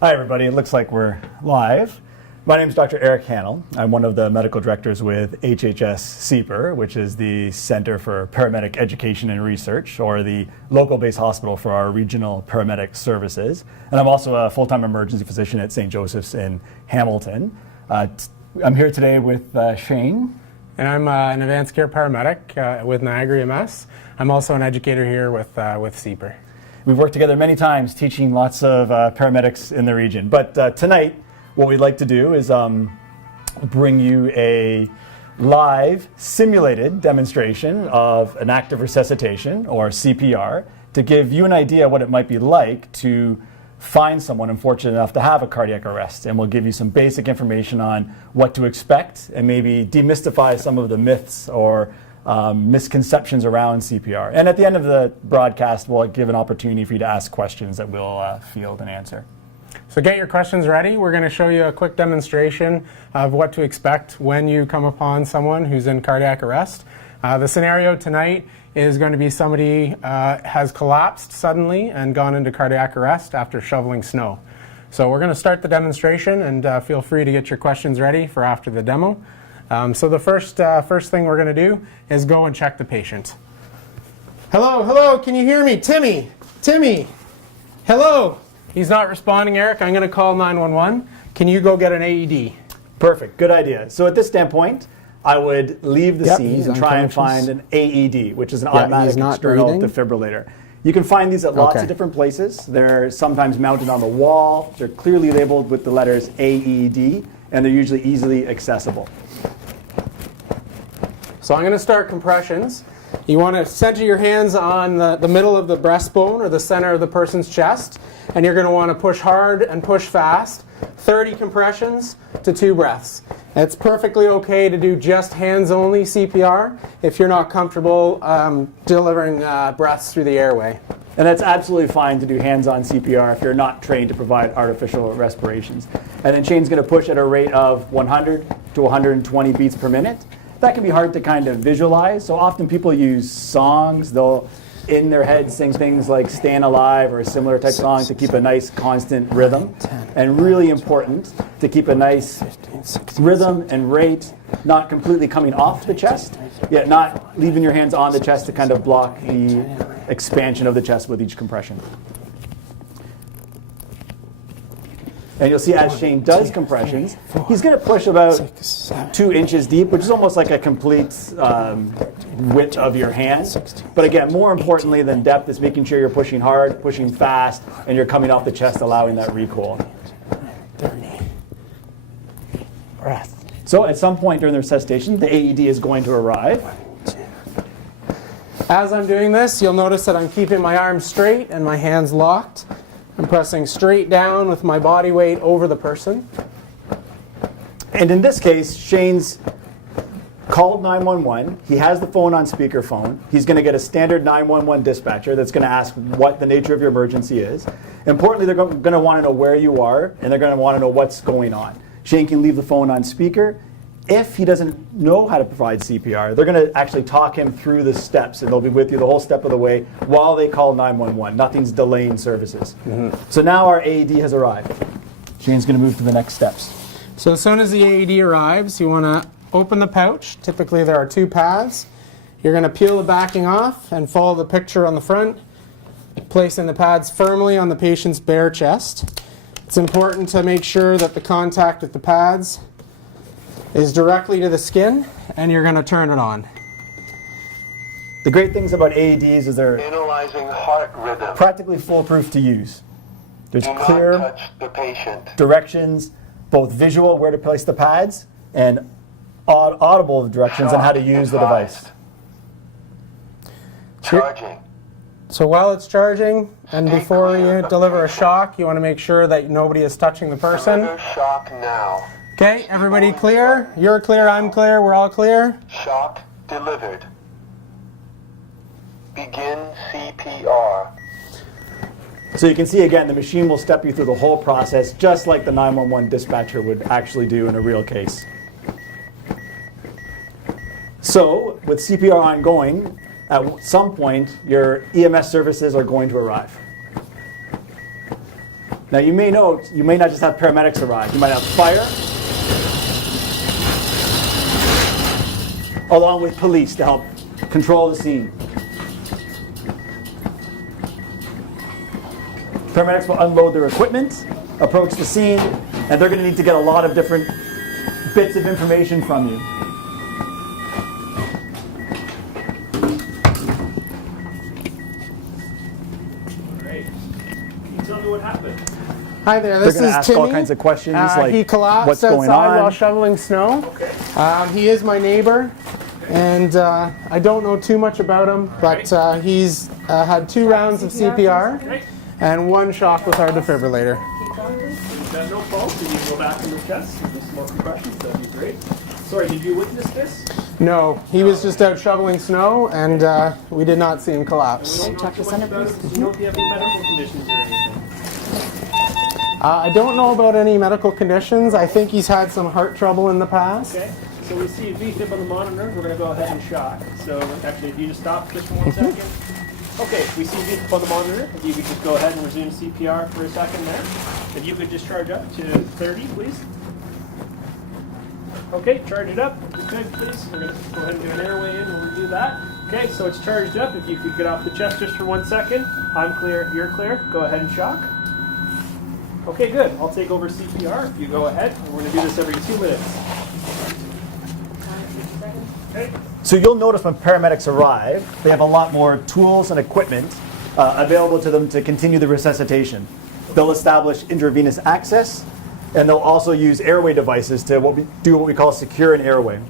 Hi everybody, it looks like we're live. My name is Dr. Erich Hanel. I'm one of the medical directors with HHS CPR, which is the Center for Paramedic Education and Research, or the local-based hospital for our regional paramedic services. And I'm also a full-time emergency physician at St. Joseph's in Hamilton. I'm here today with Shane. And I'm an advanced care paramedic with Niagara EMS. I'm also an educator here with CPR. We've worked together many times teaching lots of paramedics in the region. But tonight, what we'd like to do is bring you a live simulated demonstration of an active resuscitation, or CPR, to give you an idea what it might be like to find someone unfortunate enough to have a cardiac arrest. And we'll give you some basic information on what to expect and maybe demystify some of the myths or misconceptions around CPR. And at the end of the broadcast, we'll give an opportunity for you to ask questions that we'll field and answer. So get your questions ready. We're going to show you a quick demonstration of what to expect when you come upon someone who's in cardiac arrest. The scenario tonight is going to be somebody has collapsed suddenly and gone into cardiac arrest after shoveling snow. So we're going to start the demonstration, and feel free to get your questions ready for after the demo. So the first thing we're going to do is go and check the patient. Hello, can you hear me? Timmy, hello. He's not responding, Eric. I'm going to call 911. Can you go get an AED? Perfect, good idea. So at this standpoint, I would leave the scene and try and find an AED, which is an automatic external defibrillator. You can find these at lots of different places. They're sometimes mounted on the wall. They're clearly labeled with the letters AED, and they're usually easily accessible. So I'm going to start compressions. You want to center your hands on the middle of the breastbone or the center of the person's chest, and you're going to want to push hard and push fast, 30 compressions to 2 breaths. It's perfectly okay to do just hands-only CPR if you're not comfortable delivering breaths through the airway. And that's absolutely fine to do hands-on CPR if you're not trained to provide artificial respirations. And then Shane's going to push at a rate of 100 to 120 beats per minute. That can be hard to kind of visualize, so often people use songs. They'll, in their head, sing things like Stayin' Alive or a similar type song to keep a nice constant rhythm. And really important to keep a nice rhythm and rate, not completely coming off the chest, yet not leaving your hands on the chest to kind of block the expansion of the chest with each compression. And you'll see as Shane does compressions, he's going to push about 2 inches deep, which is almost like a complete width of your hand. But again, more importantly than depth is making sure you're pushing hard, pushing fast, and you're coming off the chest, allowing that recoil. So at some point during the resuscitation, the AED is going to arrive. As I'm doing this, you'll notice that I'm keeping my arms straight and my hands locked. I'm pressing straight down with my body weight over the person. And in this case, Shane's called 911. He has the phone on speakerphone. He's going to get a standard 911 dispatcher that's going to ask what the nature of your emergency is. Importantly, they're going to want to know where you are, and they're going to want to know what's going on. Shane can leave the phone on speaker. If he doesn't know how to provide CPR, they're going to actually talk him through the steps, and they'll be with you the whole step of the way while they call 911. Nothing's delaying services. So now our AED has arrived. Shane's going to move to the next steps. So as soon as the AED arrives, you want to open the pouch. Typically there are 2 pads. You're going to peel the backing off and follow the picture on the front, placing the pads firmly on the patient's bare chest. It's important to make sure that the contact with the pads is directly to the skin, and you're going to turn it on. The great things about AEDs is they're analyzing heart rhythm. Practically foolproof to use. There's Do clear not touch the patient. directions, both visual, where to place the pads, and audible directions on how to use the device. Charging. So while it's charging, and before you deliver a shock, you want to make sure that nobody is touching the person. Deliver shock now. Okay, everybody clear? You're clear, I'm clear, we're all clear? Shock delivered. Begin CPR. So you can see again, the machine will step you through the whole process just like the 911 dispatcher would actually do in a real case. So with CPR ongoing, at some point your EMS services are going to arrive. Now you may note, you may not just have paramedics arrive. You might have fire, along with police to help control the scene. Paramedics will unload their equipment, approach the scene, and they're going to need to get a lot of different bits of information from you. Great. Can you tell me what happened? Hi there, They're this going to is ask Timmy. all kinds of questions like he collapsed what's going outside on. while shoveling snow. Okay. He is my neighbor, and I don't know too much about him, but he's had 2 rounds of CPR Okay. and 1 shock with our defibrillator. Is that no fault? Can you go back in your chest? Do some more compressions. That'd be great. Sorry, did you witness this? No, he was just out shoveling snow, and we did not see him collapse. We don't know too much about it, so you know if you have any medical conditions or anything. I don't know about any medical conditions. I think he's had some heart trouble in the past. Okay. So we see a V-tip on the monitor. We're going to go ahead and shock. So actually, if you just stop just for 1 second. Okay, we see V-tip on the monitor. If you could just go ahead and resume CPR for a second there. If you could just charge up to 30, please. Okay, charge it up. If you could, please. We're going to go ahead and do an airway in. We'll do that. Okay, so it's charged up. If you could get off the chest just for 1 second. I'm clear. You're clear. Go ahead and shock. Okay, good. I'll take over CPR. If you go ahead. And we're going to do this every 2 minutes. Okay. So you'll notice when paramedics arrive, they have a lot more tools and equipment available to them to continue the resuscitation. They'll establish intravenous access, and they'll also use airway devices to do what we call secure an airway.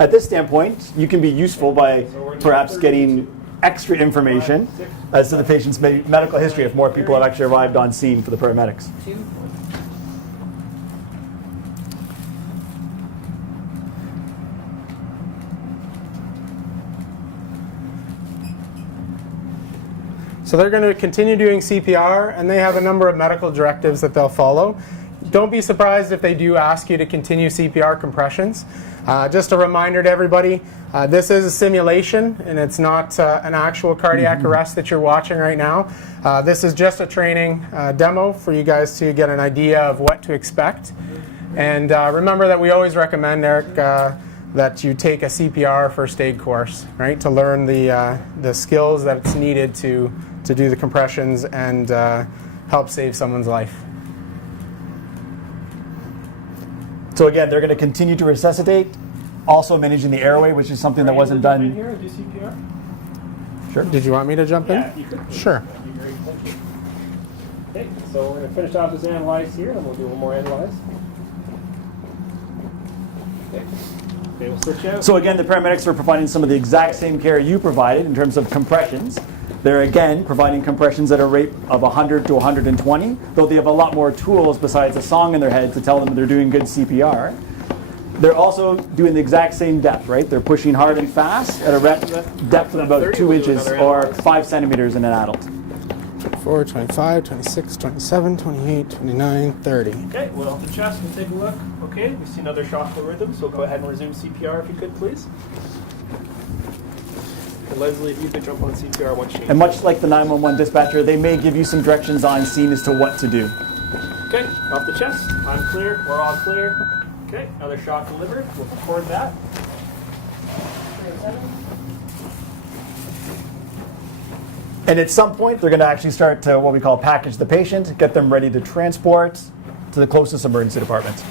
At this standpoint, you can be useful by perhaps getting extra information as to the patient's medical history if more people have actually arrived on scene for the paramedics. So they're going to continue doing CPR, and they have a number of medical directives that they'll follow. Don't be surprised if they do ask you to continue CPR compressions. Just a reminder to everybody, this is a simulation, and it's not an actual cardiac arrest that you're watching right now. This is just a training demo for you guys to get an idea of what to expect. And remember that we always recommend, Eric, that you take a CPR first aid course, right, to learn the skills that it's needed to do the compressions and help save someone's life. So again, they're going to continue to resuscitate, also managing the airway, which is something that wasn't Are you done. able to jump in here and do CPR? Sure. Did you want me to jump in? Yeah, if you could. Sure. That'd be great. Thank you. Okay, so we're going to finish off this analyze here, and we'll do one more analyze. Okay. Okay, we'll switch out. So again, the paramedics are providing some of the exact same care you provided in terms of compressions. They're again providing compressions at a rate of 100 to 120, though they have a lot more tools besides a song in their head to tell them they're doing good CPR. They're also doing the exact same depth, right? They're pushing hard and fast at a depth of about 2 inches or 5 centimeters in an adult. 24, 25, 26, 27, 28, 29, 30. Okay, well, off the chest, we'll take a look. Okay, we see another shock rhythm, so go ahead and resume CPR if you could, please. And Leslie, if you could jump on CPR once you And much like the 911 dispatcher, they may give you some directions on scene as to what to do. Okay, off the chest. I'm clear. We're all clear. Okay, another shock delivered. We'll record that. And at some point, they're going to actually start to what we call package the patient, get them ready to transport to the closest emergency department.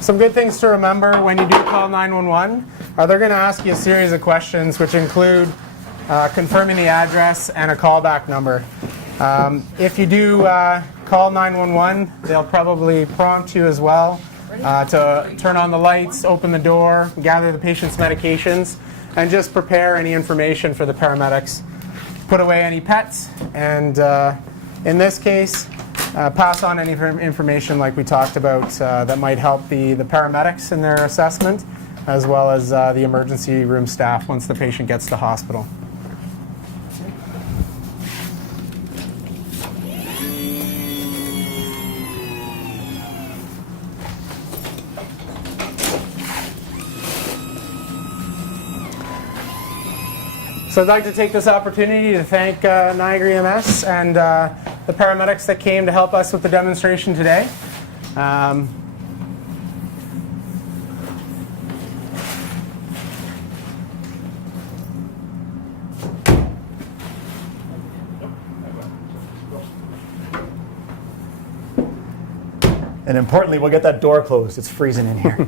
Some good things to remember when you do call 911 are they're going to ask you a series of questions which include confirming the address and a callback number. If you do call 911, they'll probably prompt you as well to turn on the lights, open the door, gather the patient's medications, and just prepare any information for the paramedics. Put away any pets, and in this case, pass on any information like we talked about that might help the paramedics in their assessment, as well as the emergency room staff once the patient gets to hospital. So I'd like to take this opportunity to thank Niagara EMS and the paramedics that came to help us with the demonstration today. And importantly, we'll get that door closed. It's freezing in here.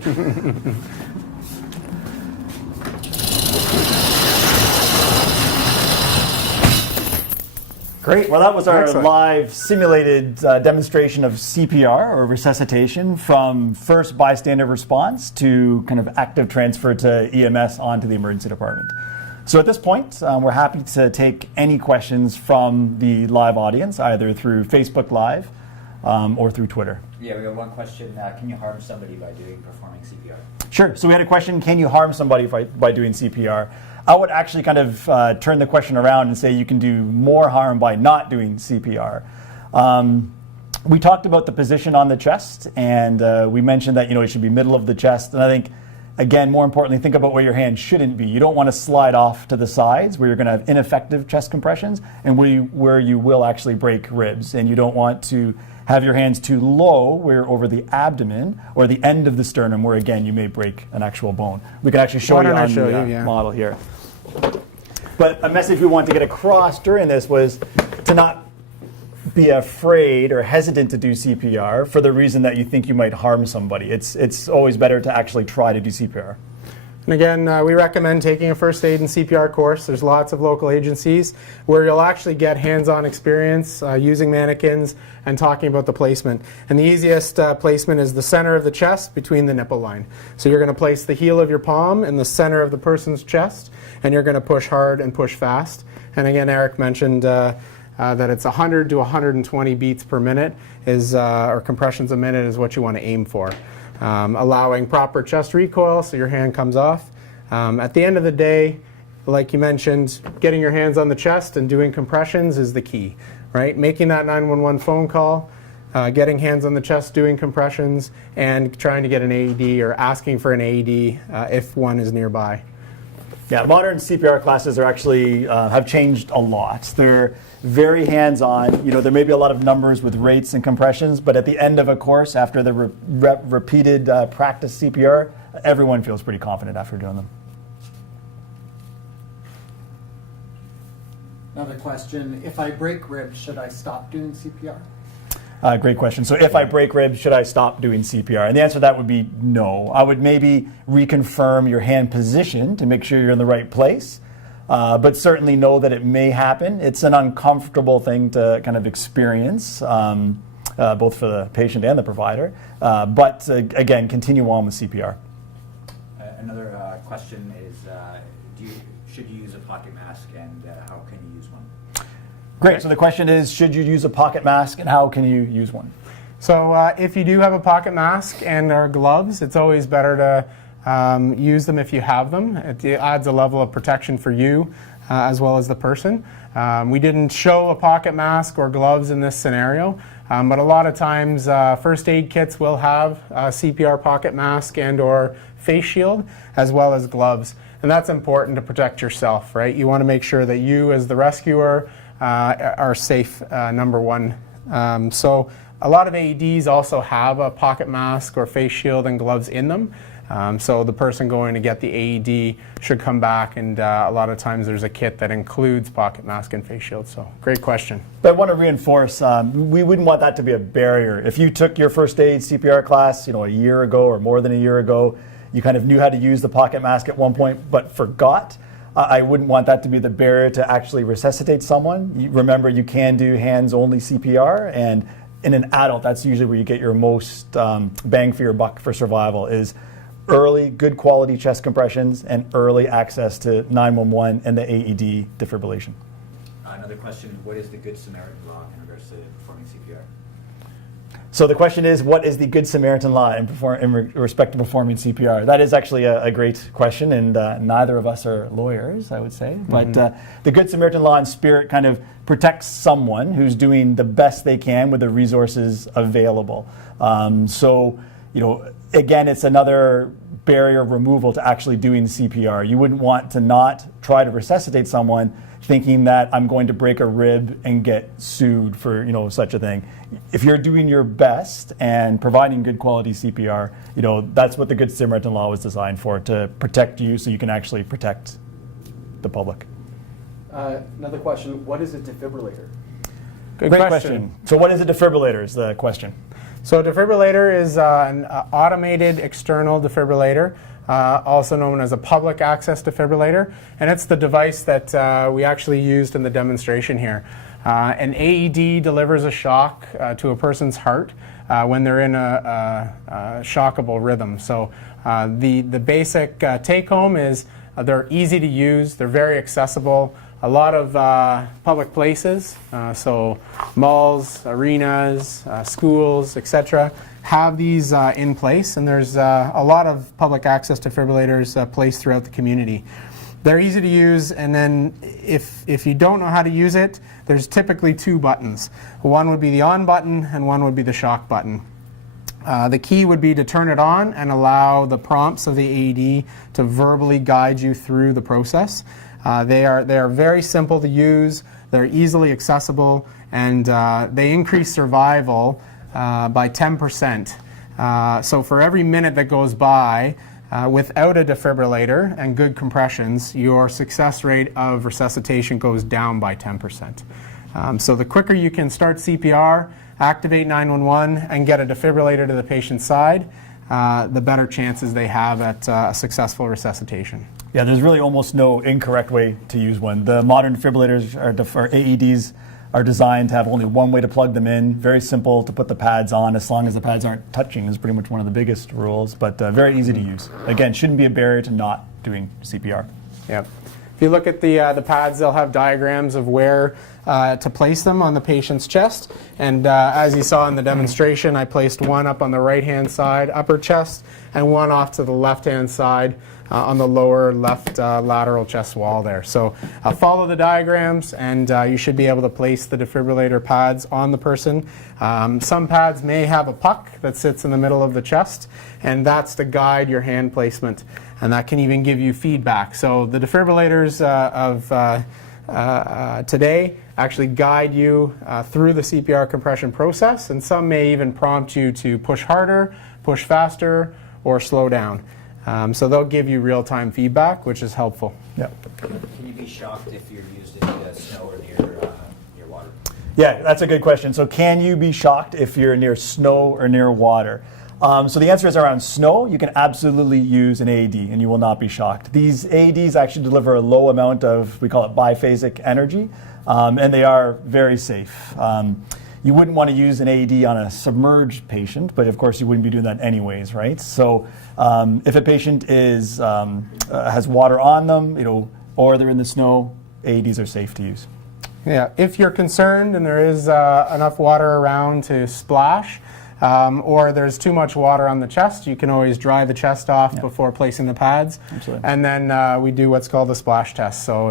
Great. Well, that was our Excellent. live simulated demonstration of CPR or resuscitation from first bystander response to kind of active transfer to EMS onto the emergency department. So at this point, we're happy to take any questions from the live audience, either through Facebook Live or through Twitter. Yeah, we got one question. Can you harm somebody by performing CPR? Sure. So we had a question, can you harm somebody by doing CPR? I would actually kind of turn the question around and say you can do more harm by not doing CPR. We talked about the position on the chest, and we mentioned that it should be middle of the chest. And I think, again, more importantly, think about where your hand shouldn't be. You don't want to slide off to the sides where you're going to have ineffective chest compressions and where you will actually break ribs. And you don't want to have your hands too low where over the abdomen or the end of the sternum where, again, you may break an actual bone. We can actually show you on the model here. But a message we wanted to get across during this was to not be afraid or hesitant to do CPR for the reason that you think you might harm somebody. It's always better to actually try to do CPR. And again, we recommend taking a first aid and CPR course. There's lots of local agencies where you'll actually get hands-on experience using mannequins and talking about the placement. And the easiest placement is the center of the chest between the nipple line. So you're going to place the heel of your palm in the center of the person's chest, and you're going to push hard and push fast. And again, Eric mentioned that it's 100 to 120 beats per minute or compressions a minute is what you want to aim for. Allowing proper chest recoil so your hand comes off. At the end of the day, like you mentioned, getting your hands on the chest and doing compressions is the key, right? Making that 911 phone call, getting hands on the chest, doing compressions, and trying to get an AED or asking for an AED if one is nearby. Yeah, modern CPR classes are actually have changed a lot. They're very hands-on. There may be a lot of numbers with rates and compressions, but at the end of a course, after the repeated practice CPR, everyone feels pretty confident after doing them. Another question, if I break ribs, should I stop doing CPR? Great question. So if I break ribs, should I stop doing CPR? And the answer to that would be no. I would maybe reconfirm your hand position to make sure you're in the right place, but certainly know that it may happen. It's an uncomfortable thing to kind of experience, both for the patient and the provider. But again, continue on with CPR. Another question is, should you use a pocket mask, and how can you use one? Great. So the question is, should you use a pocket mask, and how can you use one? So if you do have a pocket mask and or gloves, it's always better to use them if you have them. It adds a level of protection for you as well as the person. We didn't show a pocket mask or gloves in this scenario, but a lot of times first aid kits will have a CPR pocket mask and or face shield as well as gloves. And that's important to protect yourself, right? You want to make sure that you as the rescuer are safe, number one. So a lot of AEDs also have a pocket mask or face shield and gloves in them. So the person going to get the AED should come back, and a lot of times there's a kit that includes pocket mask and face shield. So great question. But I want to reinforce, we wouldn't want that to be a barrier. If you took your first aid CPR class, a year ago or more than a year ago, you kind of knew how to use the pocket mask at one point but forgot, I wouldn't want that to be the barrier to actually resuscitate someone. Remember, you can do hands-only CPR, and in an adult, that's usually where you get your most bang for your buck for survival, is early, good quality chest compressions and early access to 911 and the AED defibrillation. Another question, what is the Good Samaritan law in regards to performing CPR? So the question is, what is the Good Samaritan law in respect to performing CPR? That is actually a great question, and neither of us are lawyers, I would say. Mm-hmm. But the Good Samaritan law in spirit kind of protects someone who's doing the best they can with the resources available. So, again, it's another barrier removal to actually doing CPR. You wouldn't want to not try to resuscitate someone thinking that I'm going to break a rib and get sued for such a thing. If you're doing your best and providing good quality CPR, that's what the Good Samaritan law was designed for, to protect you so you can actually protect the public. Another question, what is a defibrillator? Good Great question. So what is a defibrillator is the question. So a defibrillator is an automated external defibrillator, also known as a public access defibrillator, and it's the device that we actually used in the demonstration here. An AED delivers a shock to a person's heart when they're in a shockable rhythm. So the basic take-home is they're easy to use, they're very accessible. A lot of public places, so malls, arenas, schools, etc., have these in place, and there's a lot of public access defibrillators placed throughout the community. They're easy to use, and then if you don't know how to use it, there's typically two buttons. One would be the on button, and one would be the shock button. The key would be to turn it on and allow the prompts of the AED to verbally guide you through the process. They are very simple to use, they're easily accessible, and they increase survival by 10%. So for every minute that goes by without a defibrillator and good compressions, your success rate of resuscitation goes down by 10%. So the quicker you can start CPR, activate 911, and get a defibrillator to the patient's side, the better chances they have at a successful resuscitation. Yeah, there's really almost no incorrect way to use one. The modern defibrillators or AEDs are designed to have only one way to plug them in. Very simple to put the pads on, as long as the pads aren't touching is pretty much one of the biggest rules, but very easy to use. Again, shouldn't be a barrier to not doing CPR. Yep. If you look at the pads, they'll have diagrams of where to place them on the patient's chest. And as you saw in the demonstration, I placed one up on the right-hand side, upper chest, and one off to the left-hand side on the lower left lateral chest wall there. So follow the diagrams, and you should be able to place the defibrillator pads on the person. Some pads may have a puck that sits in the middle of the chest, and that's to guide your hand placement. And that can even give you feedback. So the defibrillators of today actually guide you through the CPR compression process, and some may even prompt you to push harder, push faster, or slow down. So they'll give you real-time feedback, which is helpful. Yeah. Can you be shocked if you're used in the snow or near water? Yeah, that's a good question. So can you be shocked if you're near snow or near water? So the answer is around snow, you can absolutely use an AED and you will not be shocked. These AEDs actually deliver a low amount of, we call it biphasic energy, and they are very safe. You wouldn't want to use an AED on a submerged patient, but of course you wouldn't be doing that anyways, right? So if a patient is has water on them, or they're in the snow, AEDs are safe to use. Yeah, if you're concerned and there is enough water around to splash, or there's too much water on the chest, you can always dry the chest off before placing the pads. Absolutely. And then we do what's called a splash test. So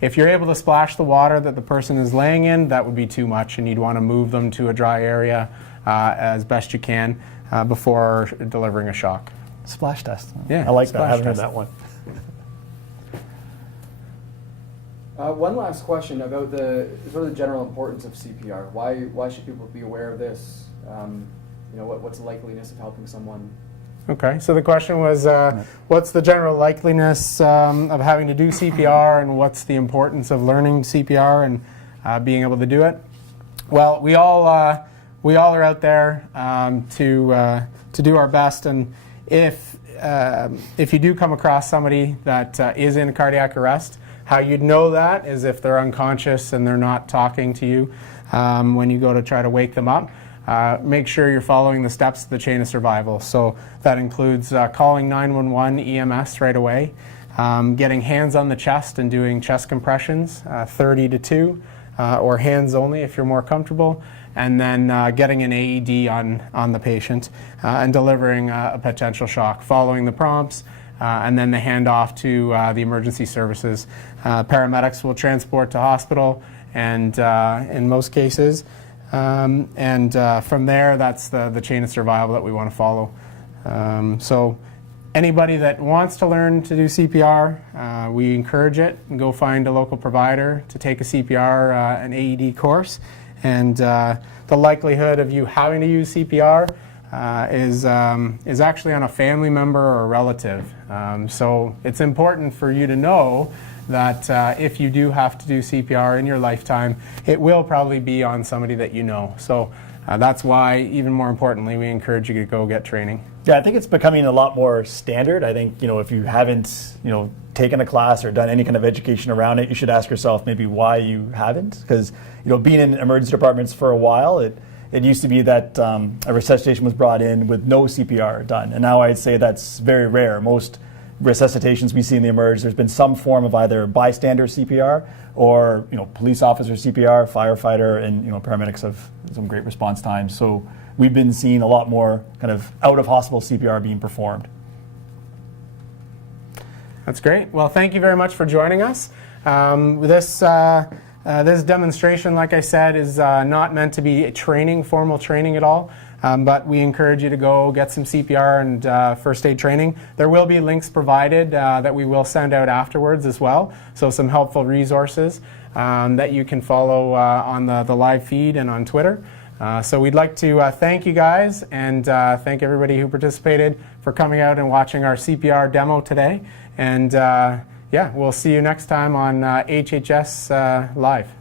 if you're able to splash the water that the person is laying in, that would be too much, and you'd want to move them to a dry area as best you can before delivering a shock. Splash test. Yeah, I like that. I splash haven't heard test. that one. One last question about the sort of the general importance of CPR. Why should people be aware of this? What's the likeliness of helping someone? Okay, so the question was, what's the general likeliness of having to do CPR, and what's the importance of learning CPR and being able to do it? Well, we all are out there to do our best, and if you do come across somebody that is in cardiac arrest, how you'd know that is if they're unconscious and they're not talking to you when you go to try to wake them up. Make sure you're following the steps of the chain of survival. So that includes calling 911 EMS right away, getting hands on the chest and doing chest compressions, 30 to 2, or hands only if you're more comfortable, and then getting an AED on the patient and delivering a potential shock, following the prompts, and then the handoff to the emergency services. Paramedics will transport to hospital, and in most cases, from there, that's the chain of survival that we want to follow. So Anybody that wants to learn to do CPR, we encourage it. Go find a local provider to take a CPR, an AED course. And the likelihood of you having to use CPR is actually on a family member or a relative. So it's important for you to know that if you do have to do CPR in your lifetime, it will probably be on somebody that you know. So that's why, even more importantly, we encourage you to go get training. Yeah, I think it's becoming a lot more standard. I think, if you haven't, taken a class or done any kind of education around it, you should ask yourself maybe why you haven't. Because, being in emergency departments for a while, it used to be that a resuscitation was brought in with no CPR done. And now I'd say that's very rare. Most resuscitations we see in the emerge, there's been some form of either bystander CPR or, police officer CPR, firefighter, and, paramedics have some great response times. So we've been seeing a lot more kind of out-of-hospital CPR being performed. That's great. Well, thank you very much for joining us. This demonstration, like I said, is not meant to be formal training at all, but we encourage you to go get some CPR and first aid training. There will be links provided that we will send out afterwards as well, so some helpful resources that you can follow on the live feed and on Twitter. So we'd like to thank you guys and thank everybody who participated for coming out and watching our CPR demo today. And yeah, we'll see you next time on HHS Live.